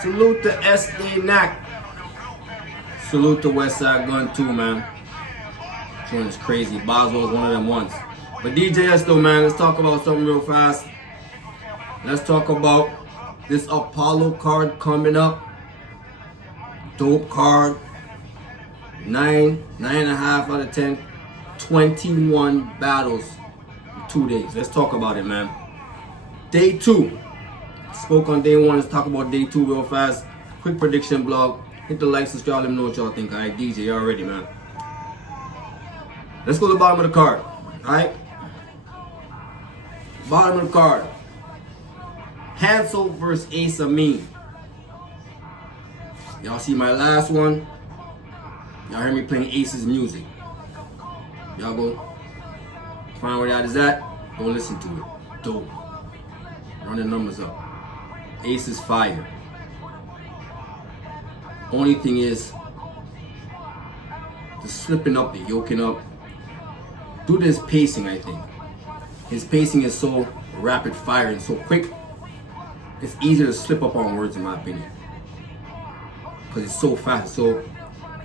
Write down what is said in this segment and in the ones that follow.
Salute to S.A. Knack. Salute to Westside Gun too, man. This one is crazy. Boswell's one of them ones. But D.J.S though, man, let's talk about something real fast. Let's talk about this Apollo card coming up. Dope card. 9.5 out of 10. 21 battles in 2 days. Let's talk about it, man. Day 2. Spoke on day 1. Let's talk about day 2 real fast. Quick prediction blog. Hit the like, subscribe, let me know what y'all think. Alright, DJ, y'all ready, man. Let's go to the bottom of the card. Alright? Bottom of the card. Hansel versus Ace Amin. Y'all see my last one? Y'all heard me playing Ace's music. Y'all go find where that is at. Go listen to it. Dope. Run the numbers up. Ace is fire. Only thing is, the slipping up, the yoking up. Due to his pacing, I think. His pacing is so rapid fire and so quick. It's easier to slip up on words, in my opinion. Because it's so fast, so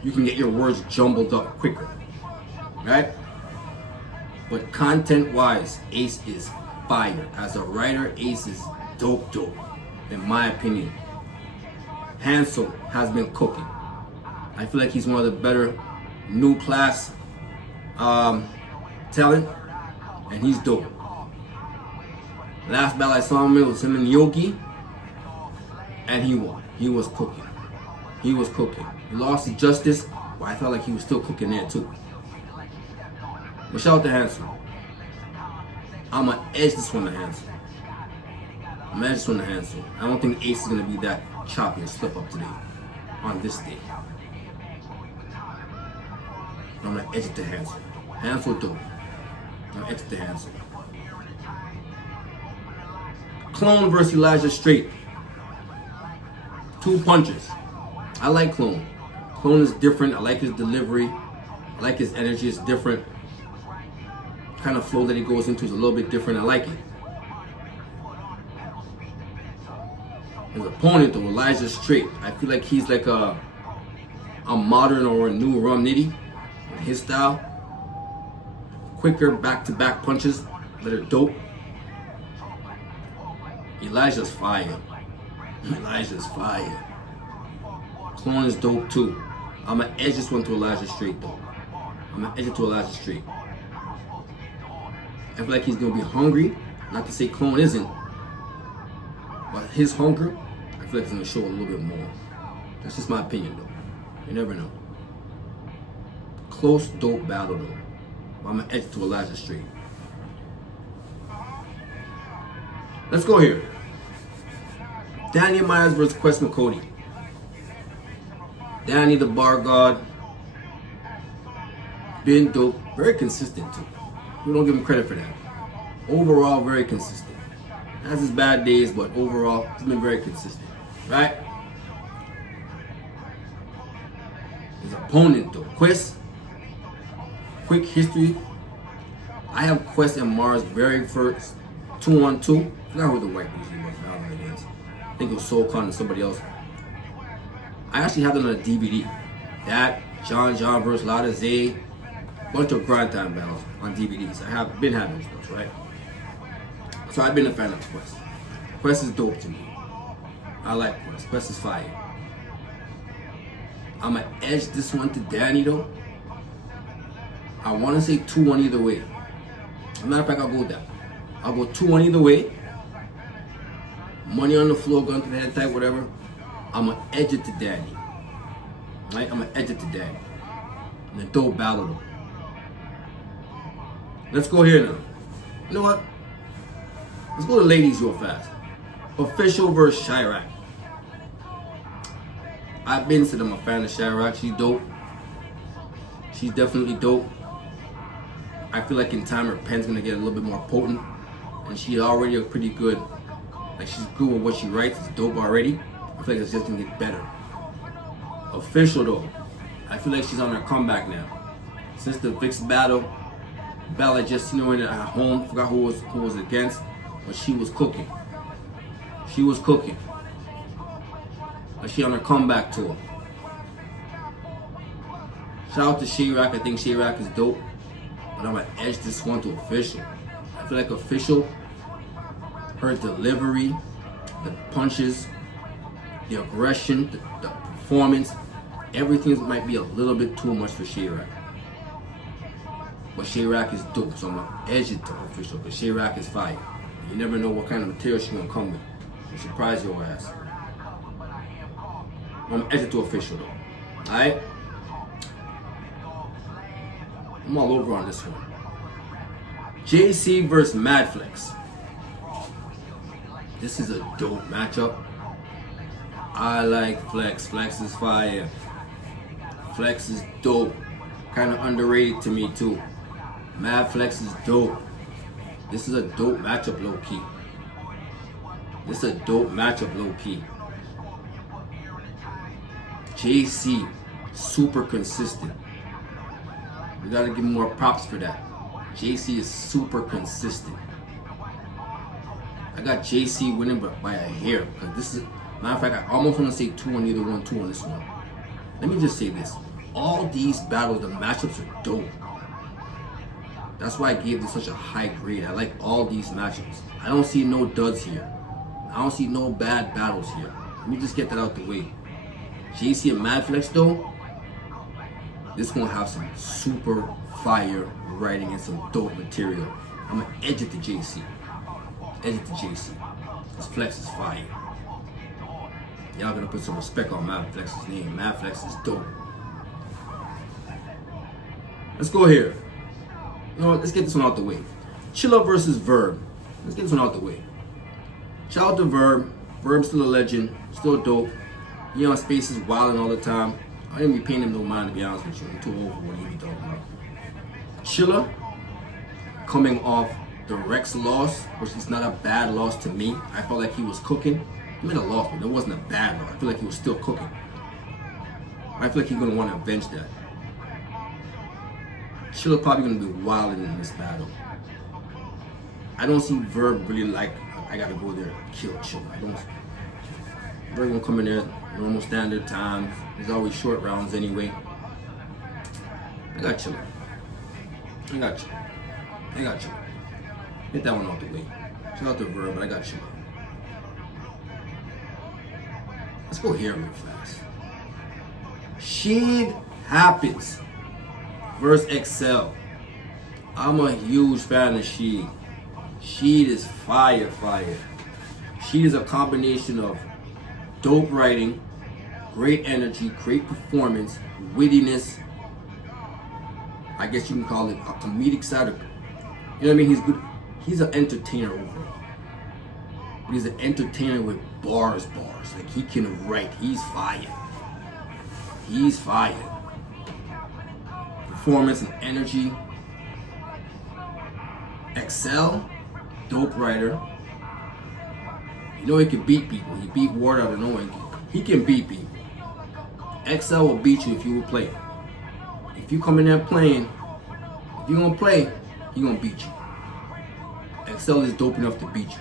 you can get your words jumbled up quicker. Right? But content-wise, Ace is fire. As a writer, Ace is dope, in my opinion. Hansel has been cooking. I feel like he's one of the better new class talent, and he's dope. Last battle I saw him in was him and Yogi, and he won. He was cooking. He was cooking. He lost to Justice, but I felt like he was still cooking there too. But shout out to Hansel. I'm gonna edge this one to Hansel. I'm gonna edge this one to Hansel. I don't think Ace is gonna be that choppy and slip up today, on this day. I'm gonna edge it to Hansel. Hansel dope. I'm gonna edge it to Hansel. Clone versus Elijah Straight. 2 punches. I like Clone. Clone is different. I like his delivery. I like his energy. It's different. Kind of flow that he goes into is a little bit different. I like it. His opponent though, Elijah Straight. I feel like he's like a modern or a new Nitty in his style. Quicker back-to-back punches that are dope. Elijah's fire. Elijah's fire. Clone is dope too. I'm gonna edge this one to Elijah Straight though. I'm gonna edge it to Elijah Straight. I feel like he's gonna be hungry. Not to say Clone isn't, but his hunger, I feel like he's gonna show a little bit more. That's just my opinion though. You never know. Close, dope battle though. But I'm gonna edge it to Elijah Straight. Let's go here. Daniel Myers versus Quest McCody. Danny the bar god. Been dope. Very consistent too. We don't give him credit for that. Overall, very consistent. Has his bad days, but overall, he's been very consistent. Right? His opponent though, Quest. Quick history. I have Quest and Mars very first 2-on-2. I forgot who the white person was battling against. I think it was Soulcon and somebody else. I actually have them on a DVD. That, John versus Lada Zay. Bunch of grind time battles on DVDs. I have been having those, right? So I've been a fan of Quest. Quest is dope to me. I like Quest. Quest is fire. I'm gonna edge this one to Danny though. I want to say 2-1 either way. As a matter of fact, I'll go with that. I'll go 2-1 either way. Money on the floor, gun to the head type, whatever. I'm gonna edge it to Danny. Right? I'm gonna edge it to Danny. And a dope battle though. Let's go here now. You know what? Let's go to ladies real fast. Official versus Chirac. I've been to them, I'm a fan of Chirac. She's dope. She's definitely dope. I feel like in time her pen's gonna get a little bit more potent. And she's already a pretty good, like she's good with what she writes. It's dope already. I feel like it's just gonna get better. Official though. I feel like she's on her comeback now. Since the Vix battle I just seen her in at home. I forgot who was against, but she was cooking. She was cooking. But she on her comeback tour. Shout out to Shayrak. I think Shayrak is dope. But I'm going to edge this one to Official. I feel like Official, her delivery, the punches, the aggression, the performance, everything might be a little bit too much for Shayrak. But Shayrak is dope, so I'm going to edge it to Official. But Shayrak is fire. You never know what kind of material she's going to come with. She'll surprise your ass. I'm going to edge it to Official though. Alright? I'm all over on this one. JC versus Madflex. This is a dope matchup. I like Flex. Flex is fire. Flex is dope. Kind of underrated to me too. Madflex is dope. This is a dope matchup low key. This is a dope matchup low key. JC, super consistent. We gotta give him more props for that. JC is super consistent. I got JC winning by a hair. Because this is, matter of fact, I almost want to say 2 on either one, 2 on this one. Let me just say this. All these battles, the matchups are dope. That's why I gave this such a high grade. I like all these matchups. I don't see no duds here. I don't see no bad battles here. Let me just get that out the way. JC and Madflex though, this gonna have some super fire writing and some dope material. I'm gonna edge it to JC. Edge it to JC. This Flex is fire. Y'all gonna put some respect on Madflex's name. Madflex is dope. Let's go here. You know what? Let's get this one out the way. Chilla versus Verb. Let's get this one out the way. Shout out to Verb. Verb's still a legend. Still dope. He on spaces wilding all the time. I didn't be paying him no mind, to be honest with you. I'm too old for what he be talking about. Chilla, coming off the Rex loss, which is not a bad loss to me. I felt like he was cooking. He made a loss, but it wasn't a bad loss. I feel like he was still cooking. I feel like he's going to want to avenge that. Chilla's probably going to be wilding in this battle. I don't see Verb really like, I got to go there and kill Chilla. I don't. Verb going to come in there, normal standard time. There's always short rounds anyway. I got Chilla. I got you. I got you. Get that one out the way. Shout out to Verb, but I got you. Let's go here real fast. Sheed Happens versus Excel. I'm a huge fan of Sheed. Sheed is fire. Sheed is a combination of dope writing, great energy, great performance, wittiness. I guess you can call it a comedic side of it. You know what I mean? He's good. He's an entertainer overall. He's an entertainer with bars. Like he can write. He's fire. He's fire. Performance and energy. Excel, dope writer. You know he can beat people. He beat Ward out of nowhere. He can beat people. Excel will beat you if you will play. If you come in there playing, if you're gonna play, he gonna beat you. Excel is dope enough to beat you.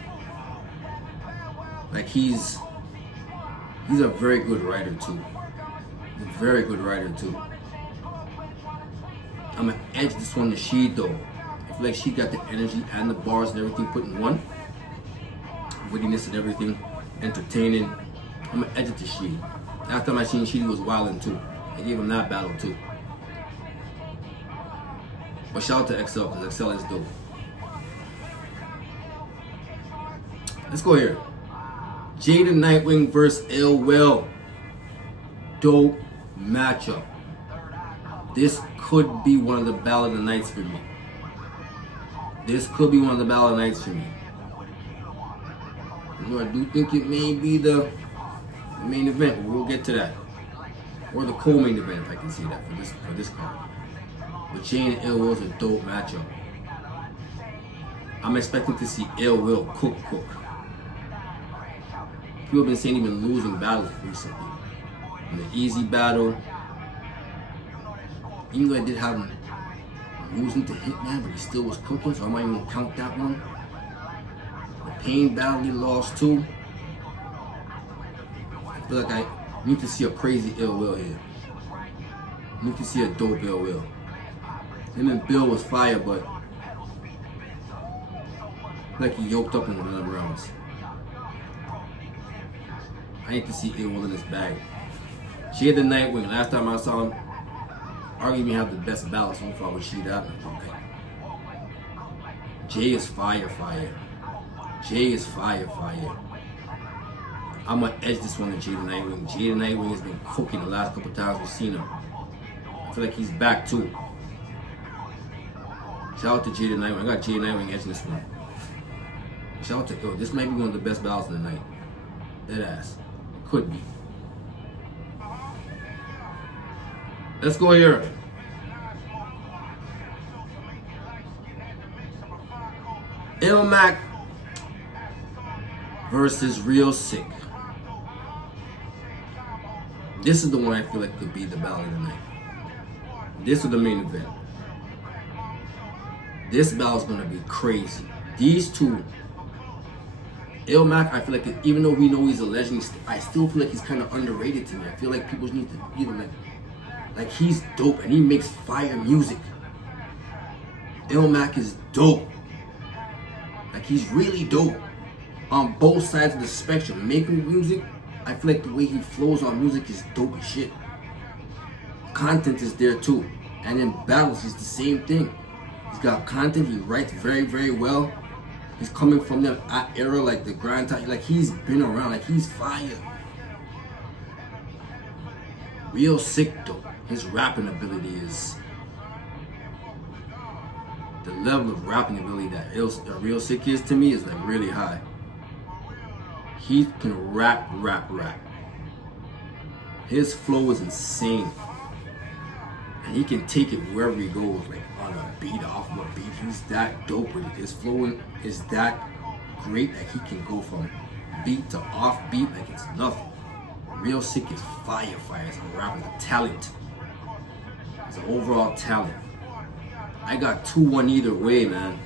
Like he's a very good writer too. He's a very good writer too. I'm gonna edge this one to Sheed though. I feel like she got the energy and the bars and everything put in one. Wittiness and everything, entertaining. I'm gonna edge it to Sheed. Last time I seen Sheed, he was wilding too. I gave him that battle too. But shout out to Excel, because Excel is dope. Let's go here. Jade and Nightwing versus Ill Will. Dope matchup. This could be one of the battle of the nights for me. This could be one of the battle of the nights for me. You know, I do think it may be the main event. We'll get to that. Or the co-main event, if I can see that, for this card. But Jade and Ill Will is a dope matchup. I'm expecting to see Ill Will cook. People have been saying he's been losing battles recently. In the easy battle, even though I did have him losing to Hitman, but he still was cooking, so I might even count that one. The Pain battle he lost too. I feel like Need to see a crazy ill will here. Need to see a dope ill will. Him and Bill was fire, but like he yoked up in one of them rounds. I need to see ill will in his bag. She had the Nightwing. Last time I saw him, arguably have the best balance so far with She that. Jay is fire. Jay is fire. I'm gonna edge this one to Jay the Nightwing. Jay the Nightwing has been cooking the last couple times we've seen him. I feel like he's back too. Shout out to Jay the Nightwing. I got Jay the Nightwing edging this one. Shout out to this might be one of the best battles of the night. Dead ass. Could be. Let's go here. Ilmac versus Real Sick. This is the one I feel like could be the battle of the night. This is the main event. This battle is gonna be crazy. These two, Ilmac, I feel like even though we know he's a legend, I still feel like he's kind of underrated to me. I feel like people need to give him like he's dope and he makes fire music. Ilmac is dope. Like he's really dope on both sides of the spectrum. Making music, I feel like the way he flows on music is dope as shit. Content is there too. And in battles, he's the same thing. He's got content, he writes very, very well. He's coming from that era, like the grind time. Like he's been around, like he's fire. Real Sick though. His rapping ability is the level of rapping ability that Real Sick is to me is like really high. He can rap. His flow is insane. And he can take it wherever he goes, like on a beat, off of a beat. He's that dope with it. His flow is that great that he can go from beat to off beat like it's nothing. Real Sick is fire as a rapper, as a talent. As an overall talent. I got 2-1 either way, man.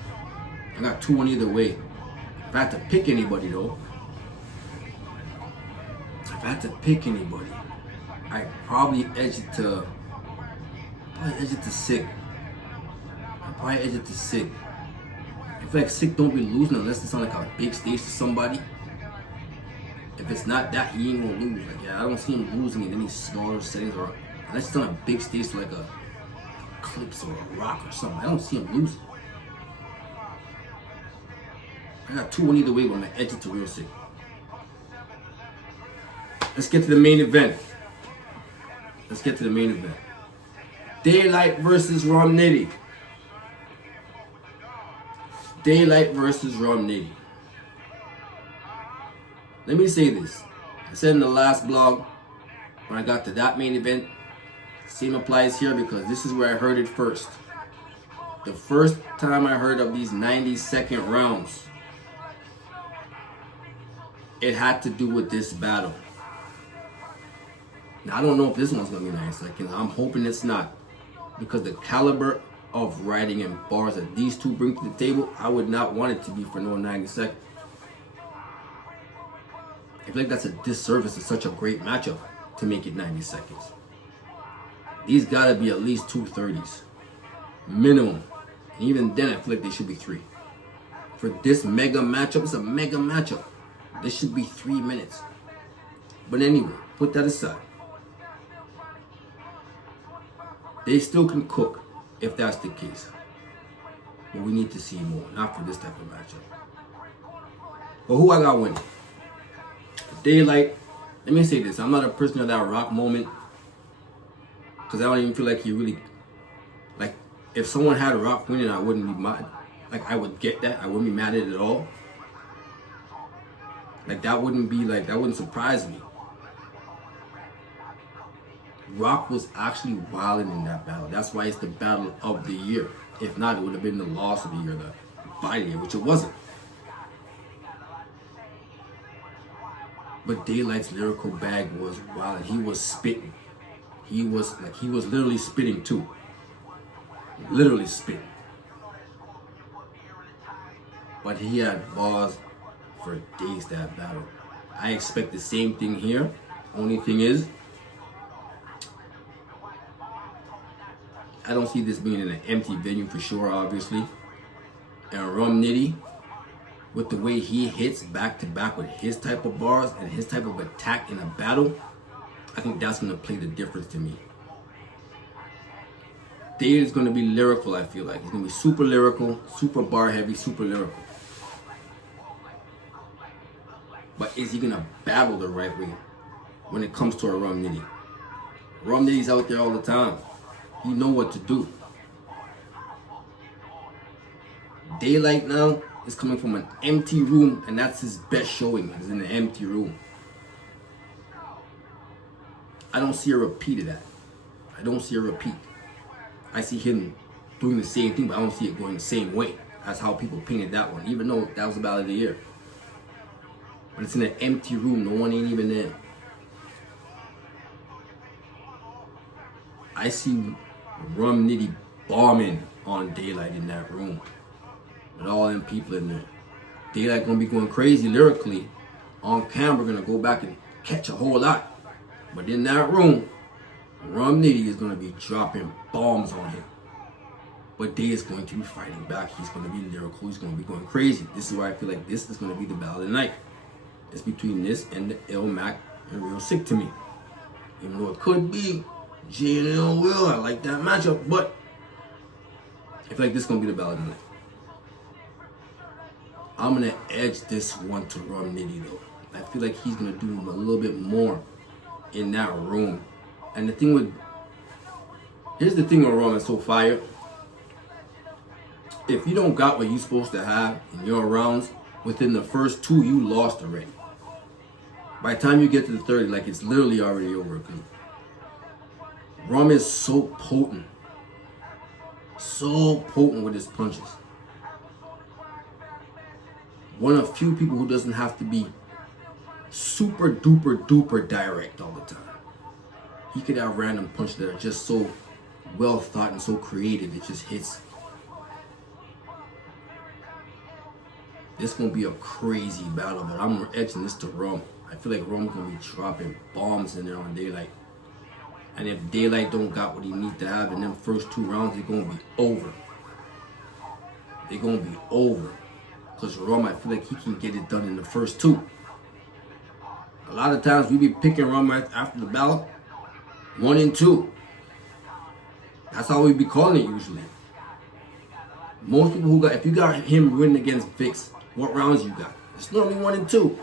I got 2-1 either way. If I had to pick anybody though, I'd probably edge it to Sick. I feel like Sick don't be losing unless it's on like a big stage to somebody. If it's not that, he ain't gonna lose. Like, yeah, I don't see him losing in any smaller settings or unless it's on a big stage like a Clips or a Rock or something. I don't see him losing. I got 2-1 either way, but I'm gonna edge it to Real Sick. Let's get to the main event. Daylyt versus Nitty. Daylyt versus Nitty. Let me say this. I said in the last blog, when I got to that main event, same applies here because this is where I heard it first. The first time I heard of these 90-second rounds, it had to do with this battle. Now, I don't know if this one's gonna be nice. Like, I'm hoping it's not, because the caliber of writing and bars that these two bring to the table, I would not want it to be for no 90 seconds. I feel like that's a disservice to such a great matchup to make it 90 seconds. These gotta be at least 2:30s, minimum. And even then, I feel like they should be 3. For this mega matchup, it's a mega matchup. This should be 3 minutes. But anyway, put that aside. They still can cook if that's the case. But we need to see more, not for this type of matchup. But who I got winning? Daylyt, let me say this. I'm not a prisoner of that Rock moment. Because I don't even feel like he really... Like, if someone had a Rock winning, I wouldn't be mad. Like, I would get that. I wouldn't be mad at it at all. Like, that wouldn't surprise me. Rock was actually wilding in that battle. That's why it's the battle of the year. If not, it would have been the loss of the year, the fight of the year, which it wasn't. But Daylyt's lyrical bag was wild. He was spitting. He was literally spitting too. Literally spitting. But he had bars for days that battle. I expect the same thing here Only thing is, I don't see this being in an empty venue for sure, obviously. And Nitty, with the way he hits back to back with his type of bars and his type of attack in a battle, I think that's going to play the difference to me. Daylyt is going to be lyrical, I feel like. He's going to be super lyrical, super bar heavy, super lyrical. But is he going to battle the right way when it comes to a Nitty? Nitty's out there all the time. He know what to do. Daylyt now is coming from an empty room, and that's his best showing, is in an empty room. I don't see a repeat of that. I don't see a repeat. I see him doing the same thing, but I don't see it going the same way. That's how people painted that one, even though that was the battle of the year. But it's in an empty room, no one ain't even there. I see Nitty bombing on Daylyt in that room. With all them people in there. Daylyt gonna be going crazy lyrically. On camera, gonna go back and catch a whole lot. But in that room, Nitty is gonna be dropping bombs on him. But Day is going to be fighting back. He's gonna be lyrical. He's gonna be going crazy. This is why I feel like this is gonna be the battle of the night. It's between this and the L Mac and Real Sick to me. Even though it could be J and L Will, I like that matchup, but I feel like this is gonna be the battle of the night. I'm gonna edge this one to Nitty though. I feel like he's gonna do a little bit more in that room. And the thing with, here's the thing with that's so fire. If you don't got what you're supposed to have in your rounds, within the first two, you lost already. By the time you get to the third, like it's literally already over. Is so potent with his punches. One of few people who doesn't have to be super duper direct all the time. He could have random punches that are just so well thought and so creative, it just hits. This gonna be a crazy battle, but I'm edging this to I feel like Rom's gonna be dropping bombs in there on Daylyt. And if Daylyt don't got what he need to have in them first two rounds, they're gonna be over. They're gonna be over. Because I feel like he can get it done in the first two. A lot of times we be picking after the battle, 1 and 2. That's how we be calling it usually. Most people who if you got him winning against Vix, what rounds you got? It's normally 1 and 2.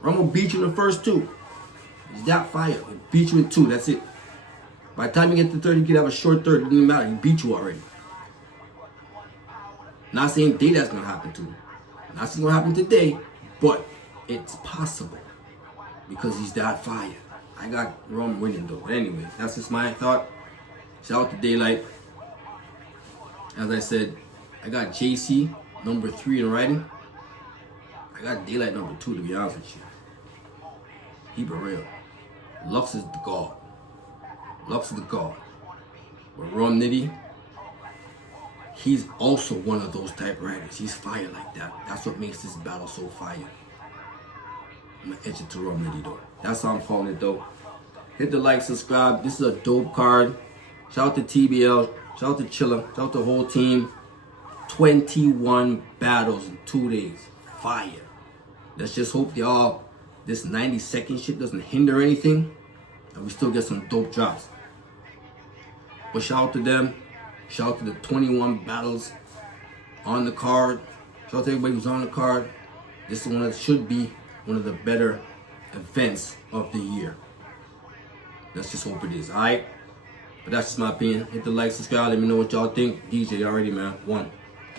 Rum will beat you in the first two. He's that fire. He'll beat you in 2, that's it. By the time you get to 3rd, you can have a short 3rd. It doesn't matter, he beat you already. Not saying Day that's gonna happen to him. Not saying it's gonna happen today, but it's possible. Because he's that fire. I got Rum winning though. But anyway, that's just my thought. Shout out to Daylyt. As I said, I got JC number 3 in writing. I got Daylyt number 2 to be honest with you. Keep it real. Lux is the god. Lux is the god. But Nitty, he's also one of those type writers. He's fire like that. That's what makes this battle so fire. I'm gonna edge it to Nitty though. That's how I'm calling it though. Hit the like, subscribe. This is a dope card. Shout out to TBL. Shout out to Chilla. Shout out to the whole team. 21 battles in 2 days. Fire. Let's just hope y'all, this 90-second shit doesn't hinder anything. And we still get some dope drops. But shout out to them. Shout out to the 21 battles on the card. Shout out to everybody who's on the card. This is one that should be one of the better events of the year. Let's just hope it is, alright? But that's just my opinion. Hit the like, subscribe, let me know what y'all think. DJ already, man. 1.